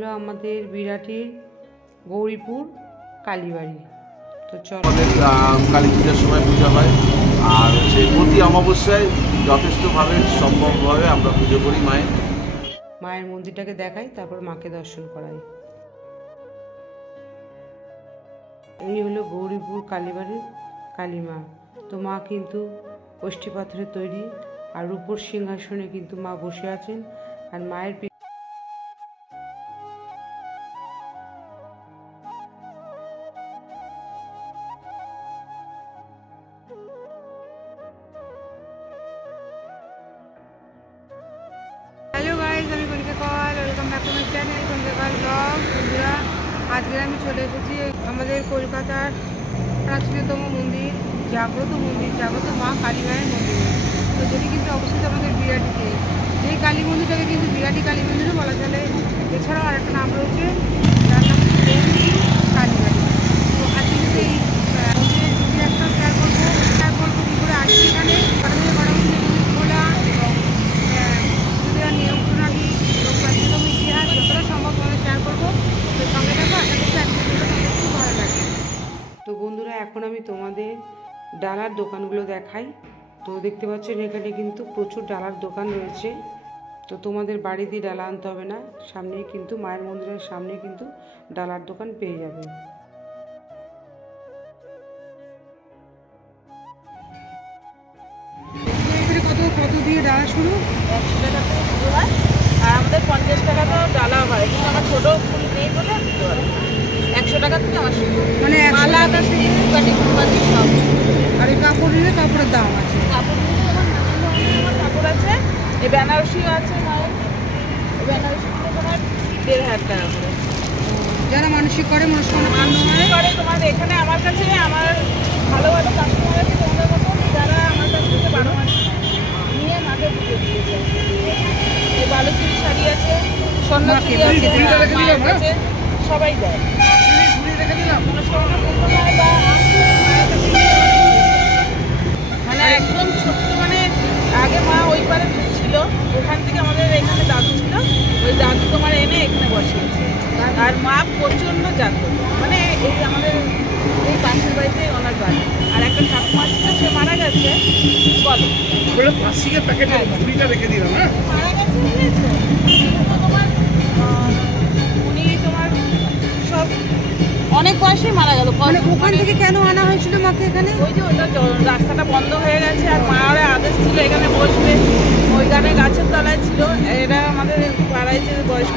হলো আমাদের বিরাটির গৌরীপুর কালীবাড়ি। তো চলো, কালী পূজার সময় পূজা হয় আর সেই প্রতি অমাবস্যায় যথেষ্টভাবে সম্ভবভাবে আমরা পুজো করি মায়ের মন্দিরটাকে দেখাই, তারপর মাকে দর্শন করাই। এই হলো গৌরীপুর কালীবাড়ির কালীমা। তো মা কিন্তু অষ্টি পাথরের তৈরি, আর রূপোর সিংহাসনে কিন্তু মা বসে আছেন। আর মায়ের হ্যালো গাইস, আমি Kanika Kol, welcome back to my channel Kanika Kol vlog. বন্ধুরা, আজকে আমি চলে এসেছি আমাদের কলকাতার প্রাচীনতম মন্দির, জাগ্রত মা কালী মায়ের মন্দির। তো যেটি কিন্তু অবস্থিত আমাদের বিরাটিতে। এই কালী মন্দিরটাকে কিন্তু বিরাটি কালী মন্দিরও বলা চলে। এছাড়াও আরেকটা নাম রয়েছে, যার নাম হচ্ছে কালীবাড়ি। তো আজকে কিন্তু এই মন্দিরের ইতিহাসটা শেয়ার করবো কী করে আসছে এখানে, খোলা এবং নিয়ম প্রণালী এবং প্রাচীনতম ইতিহাস যতটা সম্ভব আমি শেয়ার করবো। তো সঙ্গে থাকবো, আশা করছি আজকে খুব ভালো লাগে। তো বন্ধুরা, এখন আমি তোমাদের ডালার দোকানগুলো দেখাই। তো দেখতে পাচ্ছেন এখানে কিন্তু প্রচুর ডালার দোকান রয়েছে। তো তোমাদের বাড়ি দিয়ে ডালা আনতে হবে না, সামনেই কিন্তু মায়ের মন্দিরের সামনে কিন্তু ডালার দোকান পেয়ে যাবে। কত দিয়ে ডালা শুরু? 100 টাকা থেকে শুরু হয়, আর আমাদের 50 টাকাতেও ডালা হয়, কিন্তু আমার ছোটো ফুল নেই বলে 100 টাকা থেকে আমার শুরু। মানে মালা আটা থেকে ফুলবাতি সব। আর এই কাপড় নিলে কাপড়ের দাম আছে? কাপড় নিলে আমার নানান ধরনের আমার কাপড় আছে। এই বেনারসিও আছে মায়ের, এই বেনারসি নিলে তোমার 1500 টাকা করে। যারা মানসিক করে মানসিক করে তোমার এখানে আমার কাছে, আমার ভালো ভালো কাস্টমার আছে তোমাদের মতো, যারা আমার কাছ থেকে 12 মাস নিয়ে মাকে পুজো দিয়েছে। এই বালুচুরি শাড়ি আছে, স্বর্ণচুরি আছে, মায়ের কাছে সবাই দেয়। মনস্কামনা পূর্ণ হয় বা মায়ের কাছে মানে একদম ছোট্ট, মানে আগে মা ওই পারে ছিল, ওখান থেকে আমাদের এখানে দাদু ছিল, ওই দাদু তোমার এনে এখানে বসিয়েছে। আর মা প্রচণ্ড জাগ্রত, মানে এই আমাদের এই পাশের বাড়িতে ওনার বাড়ি। আর একটা ঠাকুমা ছিল, সে মারা গেছে। বলো প্লাস্টিকের প্যাকেটে ঝুড়িটা রেখে দিলাম। হ্যাঁ, মারা গেছে বুঝেছো, তোমার উনি তোমার সব অনেক বয়সেই মারা গেল। ওখান থেকে কেন আনা হয়েছিল মাকে এখানে? ওই যে ওটা রাস্তাটা বন্ধ হয়ে গেছে, আর মায়ের আদেশ ছিল এখানে বসবে, ওইখানে গাছের তলায় ছিল। এরা আমাদের পাড়ায় যে বয়স্ক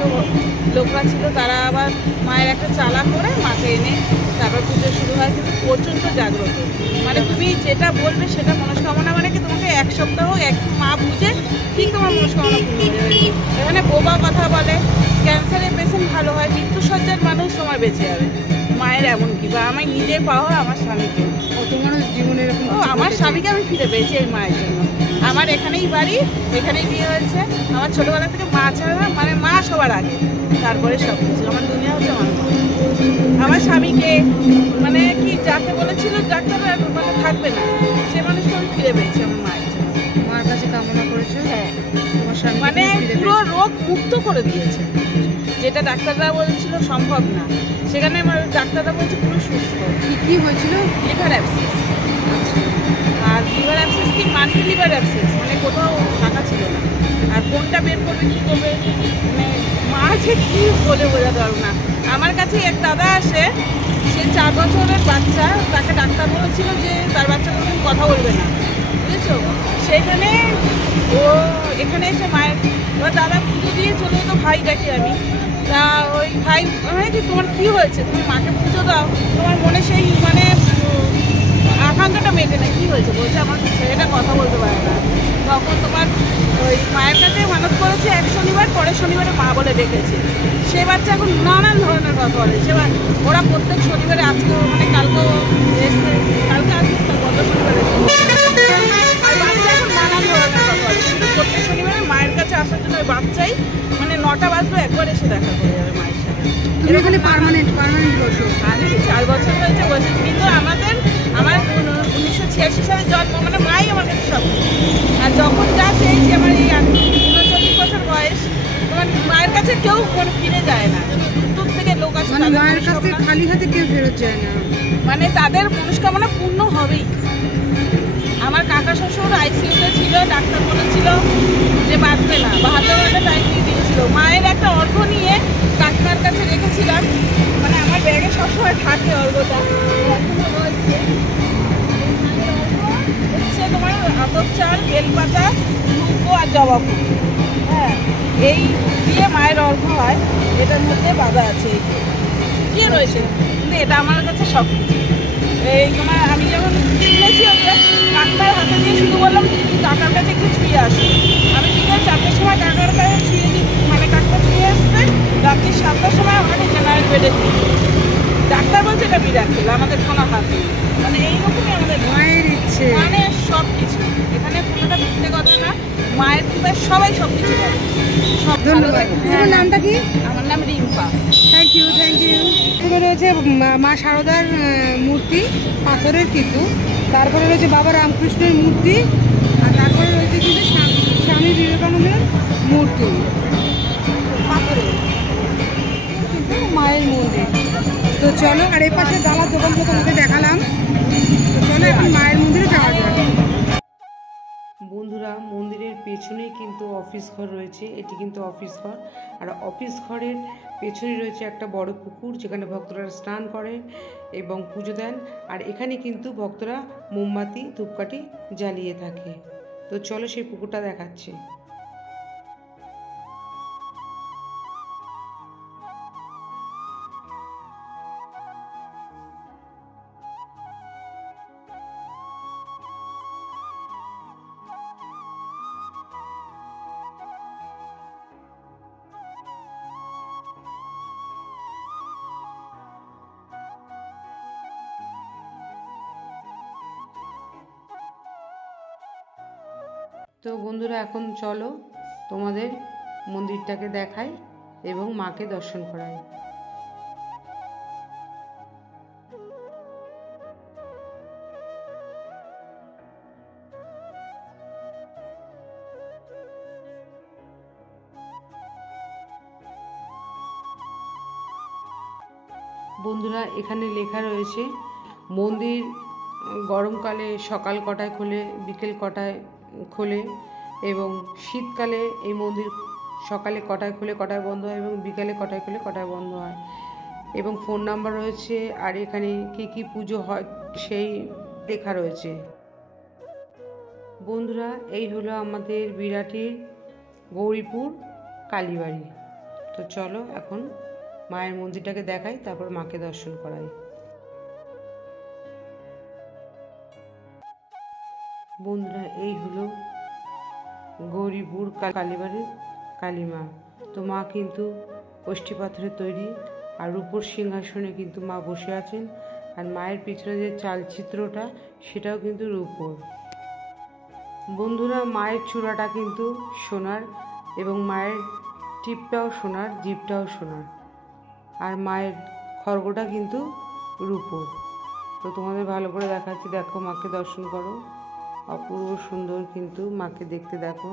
লোকরা ছিল, তারা আবার মায়ের একটা চালা করে মাকে এনে তারপর পুজো শুরু হয়। কিন্তু প্রচণ্ড জাগ্রত, মানে তুমি যেটা বলবে সেটা মনস্কামনা, মানে কি তোমাকে 1 সপ্তাহ মা বুঝে ঠিক তোমার মনস্কামনা পূর্ণ হয়ে যাবে। এখানে বোবা কথা বলে, ক্যান্সারের পেশেন্ট ভালো হয়, মৃত্যুসজ্জার মানুষ তোমার বেঁচে যাবে মায়ের এমন কি। বা আমি নিজে পাওয়া আমার স্বামীকে, তোমার জীবনে এরকম আমার স্বামীকে আমি ফিরে পেয়েছি এই মায়ের জন্য। আমার এখানেই বাড়ি, এখানেই বিয়ে হয়েছে। আমার ছোটোবেলা থেকে মা ছাড়া, মানে মা সবার আগে, তারপরে সব কিছু। আমার দুনিয়া হচ্ছে আমার মা। আমার স্বামীকে মানে কি যাকে বলেছিল ডাক্তার মানে থাকবে না, সে মানুষকে আমি ফিরে পেয়েছি আমার মায়ের জন্য। মার কাছে কামনা করেছে, হ্যাঁ, তোমার স্বামী মানে পুরো রোগ মুক্ত করে দিয়েছে, যেটা ডাক্তাররা বলছিল সম্ভব না, সেখানে আমার ডাক্তাররা বলছে পুরো সুস্থ। কি হয়েছিল? Liver abscess. আর লিভার অ্যাবসেস কি, মাল্টি লিভার অ্যাবসেস, মানে কোথাও ফাঁকা ছিল না। আর কোনটা বের করবে কী করবে, মানে মা যে কী বলে বোঝাতে পারবো না। আমার কাছে এক দাদা আসে, সে 4 বছরের বাচ্চা, তাকে ডাক্তার বলেছিল যে তার বাচ্চা কোনোদিন কথা বলবে না, বুঝেছো। সেখানে ও এখানে এসে মায়ের, এবার দাদা পুজো দিয়ে চলে যেত, ভাই দেখি আমি। তা ওই ভাই মানে কি, তোমার কী হয়েছে, তুমি মাকে পুজো দাও, তোমার মনে সেই মানে আকাঙ্ক্ষাটা মেটে না, কী হয়েছে, বলছে আমার ছেলেটা কথা বলতে পারে না। তখন তোমার ওই মায়ের কাছে মানত করেছে 1 শনিবার, পরের শনিবারে মা বলে ডেকেছে। সে বাচ্চা এখন নানান ধরনের কথা বলে। ওরা প্রত্যেক শনিবারে, আজকেও মানে কালকেও এসে, কালকে আসবে, গত শনিবারে আর বাচ্চা এখন নানান ধরনের কথা বলে। কিন্তু প্রত্যেক শনিবারে মায়ের কাছে আসার জন্য ওই বাচ্চাই মানে 9টা বাজবে, একবার এসে দেখা করে যাবে মায়ের সাথে। এখানে পার্মানেন্ট বসো? আমি 4 বছর হয়েছে বসেছি, কিন্তু আমার 1986 সালে জন্ম, মানে মাই আমার কাছে সব। আর যখন যা চেয়েছি, আমার এই 39 বছর বয়স, তোমার মায়ের কাছে কেউ ফিরে যায় না, দূর থেকে লোক আসে। মানে মায়ের কাছ থেকে খালি হাতে কেউ ফেরত যায় না, মানে তাদের মনস্কামনা পূর্ণ হবেই। আমার কাকা শ্বশুর আইসিইউতে ছিল, ডাক্তার বলেছিল যে বাঁচবে না, 72 ঘন্টা টাইম দিয়ে দিয়েছিল। মায়ের একটা অর্ঘ নিয়ে কাকিমার কাছে রেখেছিলাম, মানে আমার ব্যাগে সবসময় থাকে অর্ঘটা। হচ্ছে তোমার আতপ চাল, বেলপাতা, ধূপ আর জবা ফুল, হ্যাঁ, এই দিয়ে মায়ের অর্ঘ হয়। এটার মধ্যে বাধা আছে, এই যে কি রয়েছে, কিন্তু এটা আমার কাছে সব কিছু। এই তোমার আমি যখন কিনেছি ওটা কাকার হাতে দিয়ে শুধু বললাম কাকার কাছে একটু ছুঁয়ে আসো। আমি বিকেল 4টার সময় কাকার কাছে ছুঁয়ে দিই, মানে কাকা ছুঁয়ে এসছে। রাত্রি 7টার সময় আমাকে জেনারেল বেডে দিয়ে ডাক্তার বলছে এটা মিরাকেল, আমাদের কোনো হাত নেই। মানে এইরকমই আমাদের মায়ের ইচ্ছে, মানে সব কিছু। এখানে কোনোটা মিথ্যে কথা না, মায়ের কৃপায় সবাই সব কিছু করে। সব ধন্যবাদ। তোমার নামটা কি? আমার নাম Rimpa. Thank you, thank you. এখানে রয়েছে মা শারদার মূর্তি, পাথরের কিন্তু। তারপরে রয়েছে বাবা রামকৃষ্ণের মূর্তি, আর তারপরে রয়েছে কিন্তু স্বামী বিবেকানন্দের মূর্তি, পাথরের কিন্তু মায়ের মন্দির। তো চলো, আর এই পাশে ডালার দোকানগুলো তোমাকে দেখালাম। তো চলো এখন মায়ের মন্দিরে যাওয়া যায়। বন্ধুরা, মন্দিরের পেছনেই কিন্তু অফিস ঘর রয়েছে। এটি কিন্তু অফিস ঘর, আর অফিস ঘরের পেছনে রয়েছে একটা বড় পুকুর, যেখানে ভক্তরা স্নান করে এবং পুজো দেন। আর এখানে কিন্তু ভক্তরা মোমবাতি ধূপকাঠি জ্বালিয়ে থাকে। তো চলো সেই পুকুরটা দেখাচ্ছি। তো বন্ধুরা, এখন চলো তোমাদের মন্দিরটাকে দেখাই এবং মাকে দর্শন করাই। বন্ধুরা, এখানে লেখা রয়েছে মন্দির গরমকালে সকাল কটায় খোলে, বিকেল কটায় খোলে, এবং শীতকালে এই মন্দির সকালে কটায় খুলে কটায় বন্ধ হয়, এবং বিকালে কটায় খুলে কটায় বন্ধ হয়, এবং ফোন নাম্বার রয়েছে। আর এখানে কী কী পুজো হয় সেই লেখা রয়েছে। বন্ধুরা, এই হলো আমাদের বিরাটির গৌরীপুর কালীবাড়ি। তো চলো এখন মায়ের মন্দিরটাকে দেখাই, তারপর মাকে দর্শন করাই। বন্ধুরা, এই হলো গৌরীপুর কালীবাড়ির কালীমা। তো মা কিন্তু কষ্টি পাথরের তৈরি, আর রূপোর সিংহাসনে কিন্তু মা বসে আছেন। আর মায়ের পিছনে যে চালচিত্রটা সেটাও কিন্তু রূপোর। বন্ধুরা, মায়ের চূড়াটা কিন্তু সোনার, এবং মায়ের টিপটাও সোনার, জিভটাও সোনার, আর মায়ের খড়গটা কিন্তু রূপোর। তো তোমাদের ভালো করে দেখাচ্ছি, দেখো মাকে দর্শন করো, অপূর্ব সুন্দর কিন্তু মাকে দেখতে, দেখো।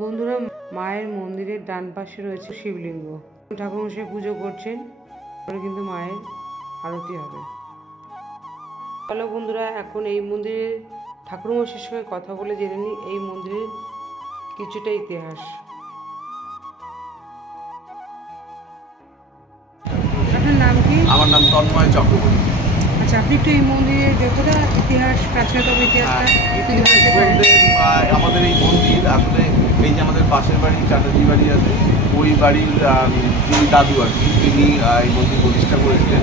বন্ধুরা, মায়ের মন্দিরের ডান পাশে রয়েছে শিবলিঙ্গ। ঠাকুরমশাই পুজো করছেন, পরে কিন্তু মায়ের আরতি হবে। চলো বন্ধুরা, এখন এই মন্দিরের ঠাকুরমশাইয়ের সঙ্গে কথা বলে জেনে নিই এই মন্দিরের কিছুটা ইতিহাস। আপনার নাম কি? আমার নাম তন্ময় চক্রবর্তী। আচ্ছা, আপনি একটু এই মন্দিরের যতটা ইতিহাস, প্রাচীনতম ইতিহাসটা আমাদের এই মন্দির আসলে এই যে আমাদের পাশের বাড়ি চাটার্জি বাড়ি আছে, ওই বাড়ির যিনি দাদু আর কি, তিনি এই মন্দির প্রতিষ্ঠা করেছিলেন।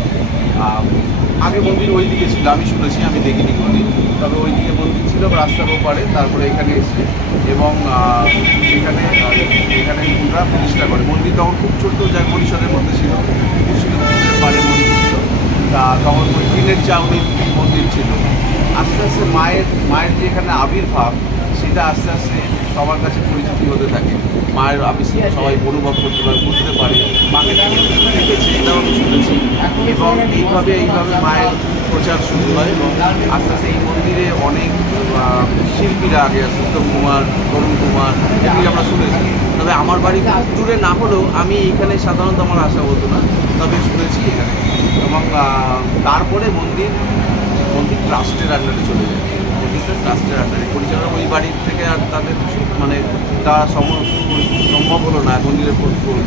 আগে মন্দির ওই দিকে ছিল, আমি শুনেছি, আমি দেখিনি কোনোদিন, তবে ওই দিকে মন্দির ছিল রাস্তার ওপারে, তারপরে এখানে এসছে এবং এখানে ওরা প্রতিষ্ঠা করে। মন্দির তখন খুব ছোট্ট পরিসরের মধ্যে ছিল, পুকুরের পাড়ে মন্দির ছিল, তা তখন ওই টিনের চাউনির মন্দির ছিল। আস্তে আস্তে মায়ের যে এখানে আবির্ভাব, সেটা আস্তে আস্তে সবার কাছে পরিচিতি হতে থাকে। মায়ের আবির্ভাব সবাই অনুভব করতে পারে, বুঝতে পারে, মাকে দেখেছে, এটাও আমি শুনেছি। এবং এইভাবে মায়ের প্রচার শুরু হয় এবং আস্তে আস্তে এই মন্দিরে অনেক শিল্পীরা আগে আছে, উত্তম কুমার, তরুণ কুমার, এগুলি আমরা শুনেছি। তবে আমার বাড়ি খুব দূরে না হলেও আমি এইখানে সাধারণত আমার আসা হতো না, তবে শুনেছি এখানে। এবং তারপরে মন্দির ট্রাস্টের আন্ডারে চলে যায়। মন্দিরটা ট্রাস্টের আন্ডারে পরিচালনা ওই বাড়ির থেকে আর তাদের মানে তা সম্ভব হলো না। মন্দিরের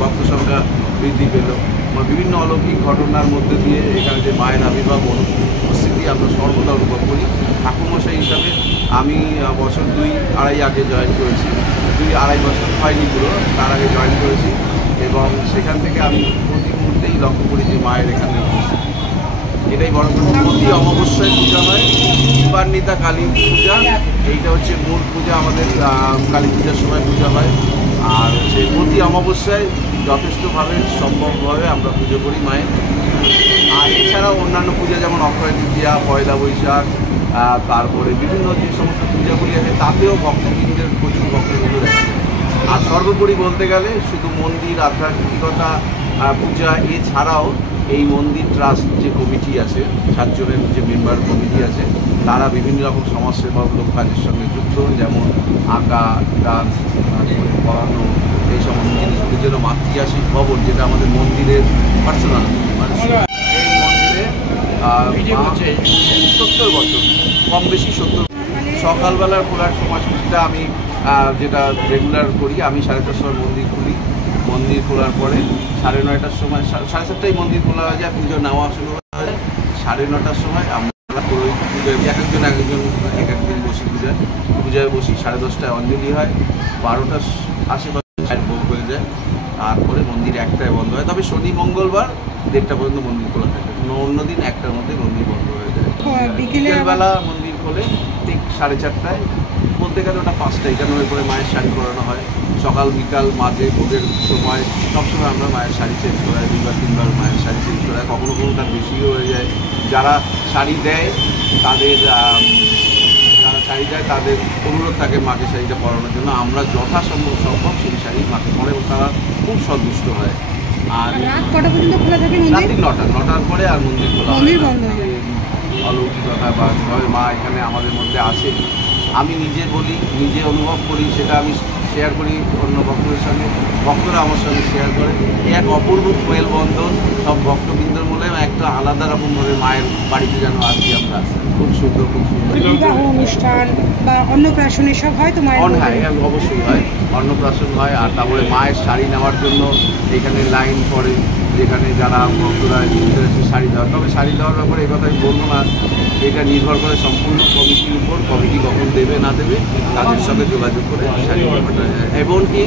ভক্ত সংখ্যা বৃদ্ধি পেল, বিভিন্ন অলৌকিক ঘটনার মধ্যে দিয়ে এখানে যে মায়ের আবির্ভাব উপস্থিতি আমরা সর্বদা অনুভব করি। ঠাকুরমশাই হিসাবে আমি বছর 2-2.5 আগে জয়েন করেছি, 2-2.5 বছর হয়নি পুরো, তার আগে জয়েন করেছি। এবং সেখান থেকে আমি প্রতি মুহূর্তেই লক্ষ্য করি যে মায়ের এখানে উপস্থিতি। এটাই বড় কথা। প্রতি অমাবস্যায় পূজা হয়, দীপান্বিতা কালী পূজা, এইটা হচ্ছে মূল পূজা আমাদের। কালী পূজার সময় পূজা হয়, আর প্রতি অমাবস্যায় যথেষ্টভাবে সম্ভবভাবে আমরা পুজো করি মায়ের। আর এছাড়াও অন্যান্য পূজা যেমন অক্ষয় তৃতীয়া, পয়লা বৈশাখ, তারপরে বিভিন্ন যে সমস্ত পূজাগুলি আছে তাতেও ভক্তবৃন্দের প্রচুর ভক্তবৃন্দ দেখা যায়। আর সর্বোপরি বলতে গেলে শুধু মন্দির আধ্যাত্মিকতা পূজা এছাড়াও এই মন্দির ট্রাস্ট যে কমিটি আছে, 7 জনের যে মেম্বার কমিটি আছে, তারা বিভিন্ন রকম সমাজসেবামূলক কাজের সঙ্গে যুক্ত, যেমন আঁকা, ডান্স, পড়ানো, এই সমস্ত জিনিসগুলির জন্য মাতৃআশিস ভবন, যেটা আমাদের মন্দিরের পার্সোনাল, মানে এই মন্দিরে 70 বছর, কম বেশি 70। সকালবেলার খোলার সময়সূচিটা আমি যেটা রেগুলার করি, আমি 7:30টার সময় মন্দির খুলি। মন্দির খোলার পরে 9:30টার সময়, 7:30টায় মন্দির খোলা হয়ে যায়, পুজো নেওয়া শুরু হয়ে যায়। 9:30টার সময় আমরা পুরোহিত পুজোয় এক একদিন বসি, পূজায় বসি। 10:30টায় অঞ্জলি হয়, 12টার আশেপাশে ভোগ হয়ে যায়। তারপরে মন্দির 1টায় বন্ধ হয়, তবে শনি মঙ্গলবার 1:30টা পর্যন্ত মন্দির খোলা থাকে, অন্য দিন 1টার মধ্যে মন্দির বন্ধ হয়ে যায়। বিকেলবেলা মন্দির খোলে ঠিক 4:30টায়, বলতে গেলে ওটা 5টায়, কেন করে মায়ের শাড়ি পরানো হয়। সকাল বিকাল মাঝে ভোগের সময় সবসময় আমরা মায়ের শাড়ি চেঞ্জ করাই, 2-3বার মায়ের শাড়ি চেঞ্জ করাই, কখনো কখনো তার বেশিও হয়ে যায়। যারা শাড়ি দেয় তাদের অনুরোধ থাকে মাকে শাড়িটা পরানোর জন্য, আমরা যথাসম্ভব সেই শাড়ি মাকে পরে এবং তারা খুব সন্তুষ্ট হয়। আর রাত কটা পর্যন্ত খোলা থাকে? রাত্রি 9টার পরে আর মন্দির খোলা হয়। অলৌকিকতা বা যেভাবে মা এখানে আমাদের মধ্যে আছে, আমি নিজে বলি, নিজে অনুভব করি, সেটা আমি শেয়ার করি অন্য ভক্তদের সঙ্গে, ভক্তরা আমার সঙ্গে শেয়ার করে। এক অপূর্ব মেলবন্ধন সব ভক্তবৃন্দর মূলে একটা আলাদা রকমভাবে মায়ের বাড়িতে যেন আসি আমরা। খুব সুন্দর, খুব সুন্দর। বিবাহ অনুষ্ঠান বা অন্নপ্রাশন এসব হয় তো মায়ের? হ্যাঁ, অবশ্যই হয়, অন্নপ্রাশন হয়। আর তারপরে মায়ের শাড়ি নেওয়ার জন্য এখানে লাইন পড়ে, যেখানে যারা ভক্তরা ইন্টারেস্টে শাড়ি দেওয়া। তবে শাড়ি দেওয়ার ব্যাপারে এই কথা আমি বলবো না, এটা নির্ভর করে সম্পূর্ণ কমিটির উপর। কমিটি কখন দেবে না দেবে তাদের সঙ্গে যোগাযোগ করে শাড়ি ব্যাপারটা। এমনকি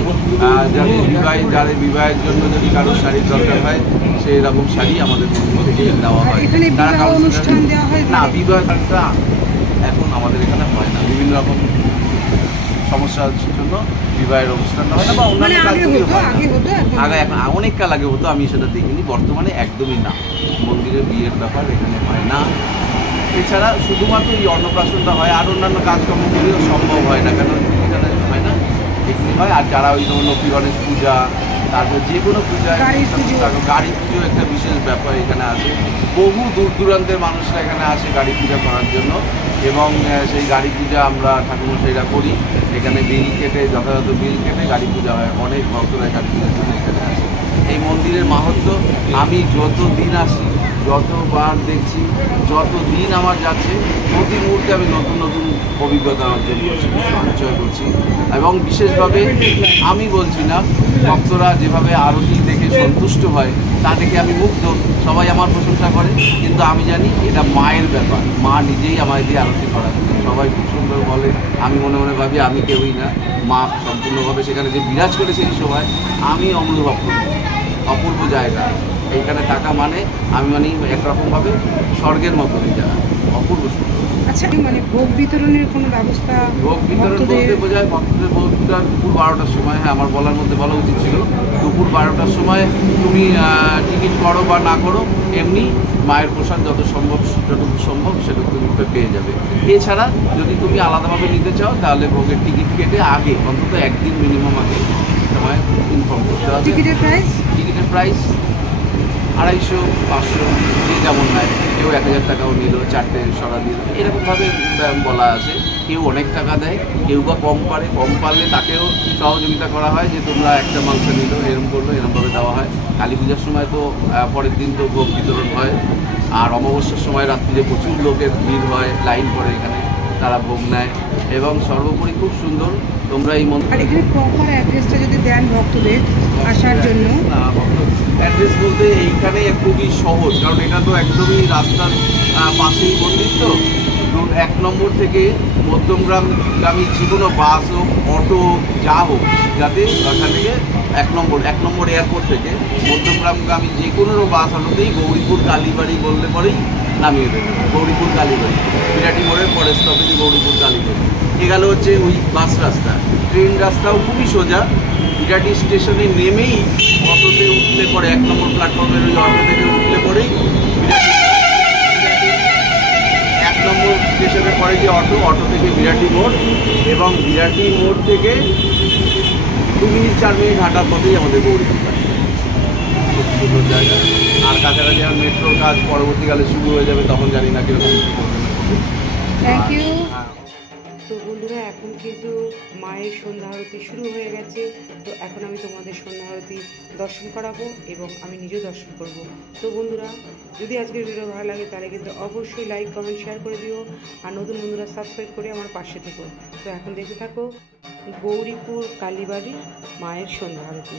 যাদের বিবাহের জন্য যদি কারো শাড়ির দরকার হয়, সেই রকম শাড়ি আমাদের মন্দির থেকে দেওয়া হয়। না, বিবাহটা এখন আমাদের এখানে হয় না, বিভিন্ন রকম সমস্যার জন্য বিবাহের অনুষ্ঠানটা হয় না, বা অন্যান্য কাজগুলি হয় না। আগে এখন অনেক কাল আগে হতো, আমি সেটা দেখিনি। বর্তমানে একদমই না, মন্দিরে বিয়ের ব্যাপার এখানে হয় না। এছাড়া শুধুমাত্র এই অন্নপ্রাশনটা হয়, আর অন্যান্য কাজকর্মগুলিও সম্ভব হয় না, কেন এখানে হয় না, এগুলি হয়। আর যারা ওই ধরুন লক্ষ্মী গণেশ পূজা, তারপর যে কোনো পূজায় গাড়ি পুজো একটা বিশেষ ব্যাপার এখানে আছে। বহু দূর দূরান্তের মানুষরা এখানে আসে গাড়ি পূজা করার জন্য, এবং সেই গাড়ি পূজা আমরা ঠাকুরমশাইরা করি। এখানে বিল কেটে, যথাযথ বিল কেটে গাড়ি পূজা হয়। অনেক ভক্তরা গাড়ি পূজার জন্য এখানে আসে। এই মন্দিরের মাহাত্ম্য আমি যত দিন আসি, যতবার দেখছি, যত দিন আমার যাচ্ছে, প্রতি মুহূর্তে আমি নতুন নতুন অভিজ্ঞতা অর্জন করছি, সঞ্চয় করছি। এবং বিশেষভাবে আমি বলছি না, ভক্তরা যেভাবে আরতি দেখে সন্তুষ্ট হয় তা দেখে আমি মুগ্ধ। সবাই আমার প্রশংসা করে, কিন্তু আমি জানি এটা মায়ের ব্যাপার। মা নিজেই আমায় দিয়ে আরতি করায়। সবাই খুব সুন্দর বলে, আমি মনে মনে ভাবি আমি কেউই না, মা সম্পূর্ণভাবে সেখানে যে বিরাজ করেছে এই সময় আমি অনুভব করি। অপূর্ব জায়গা। এইখানে থাকা মানে আমি মানে একরকমভাবে স্বর্গের মতো এই জায়গা, অপূর্ব সুন্দর। আচ্ছা, মানে ভোগ বিতরণের কোনো ব্যবস্থা? ভোগ বিতরণ বলতে বোঝায় ভক্তদের ভোগটা দুপুর 12টার সময়, হ্যাঁ আমার বলার মধ্যে বলা উচিত ছিল, দুপুর 12টার সময় তুমি টিকিট করো বা না করো এমনি মায়ের প্রসাদ যতটুকু সম্ভব সেটুকু তুমি পেয়ে যাবে। এছাড়া যদি তুমি আলাদাভাবে নিতে চাও তাহলে ভোগের টিকিট কেটে আগে অন্তত একদিন মিনিমাম আগে সময় ইনফর্ম করতে হবে। টিকিটের প্রাইস? টিকিটের প্রাইস 250, 500 যে যেমন নেয়, কেউ 1000 টাকাও নিল, 4টে সরা দিল, এরকমভাবে বলা আছে। কেউ অনেক টাকা দেয়, কেউ বা কম পারে, কম পারলে তাকেও সহযোগিতা করা হয় যে তোমরা একটা মাংস নিল, এরকম করলো, এরকমভাবে দেওয়া হয়। কালী পূজার সময় তো পরের দিন তো ভোগ বিতরণ হয়, আর অমাবস্যার সময় রাত্রিরে প্রচুর লোকের ভিড় হয়, লাইন পড়ে এখানে, তারা ভোগ নেয় এবং সর্বোপরি খুব সুন্দর। তোমরা এই আর এখানে প্রপার অ্যাড্রেসটা যদি দেন ভক্তদের আসার জন্য? অ্যাড্রেস বলতে এইখানে খুবই সহজ, কারণ এটা তো একদমই রাস্তার পাশেই মন্দির। তো 1 নম্বর থেকে মধ্যমগ্রামগামী যে কোনো বাস হোক, অটো যা হোক, যাতে ওখান থেকে 1 নম্বর এয়ারপোর্ট থেকে মধ্যমগ্রামগামী যে কোনো বাস অটোতেই গৌরীপুর কালীবাড়ি বললে পরেই নামিয়ে দেবে। গৌরীপুর কালীবাড়ি, বিরাটি মোড়ের পরের স্টপেজ গৌরীপুর কালীবাড়ি। এ ওই বাস রাস্তা। ট্রেন রাস্তাও খুবই সোজা। বিরাটি স্টেশনে নেমেই অটোতে উঠলে পরে 1 নম্বর প্ল্যাটফর্মের ওই অটো থেকে উঠলে পরেই বিরাটি 1 নম্বর স্টেশনে পরে যে অটো থেকে বিরাটি মোড়, এবং বিরাটি মোড় থেকে 2 মিনিট 4 মিনিট হাঁটার পথেই আমাদের গৌরীপুর। খুব সুন্দর জায়গা। আর কাছাকাছি আর মেট্রোর কাজ পরবর্তীকালে শুরু হয়ে যাবে, তখন জানি না কীরকম। Thank you. তো বন্ধুরা, এখন কিন্তু মায়ের সন্ধ্যা আরতি শুরু হয়ে গেছে। তো এখন আমি তোমাদের সন্ধ্যা আরতি দর্শন করাবো এবং আমি নিজেও দর্শন করব। তো বন্ধুরা, যদি আজকের ভিডিও ভালো লাগে তাহলে কিন্তু অবশ্যই লাইক, কমেন্ট, শেয়ার করে দিও। আর নতুন বন্ধুরা সাবস্ক্রাইব করে আমার পাশে থেকো। তো এখন দেখতে থাকো গৌরীপুর কালীবাড়ির মায়ের সন্ধ্যা আরতি।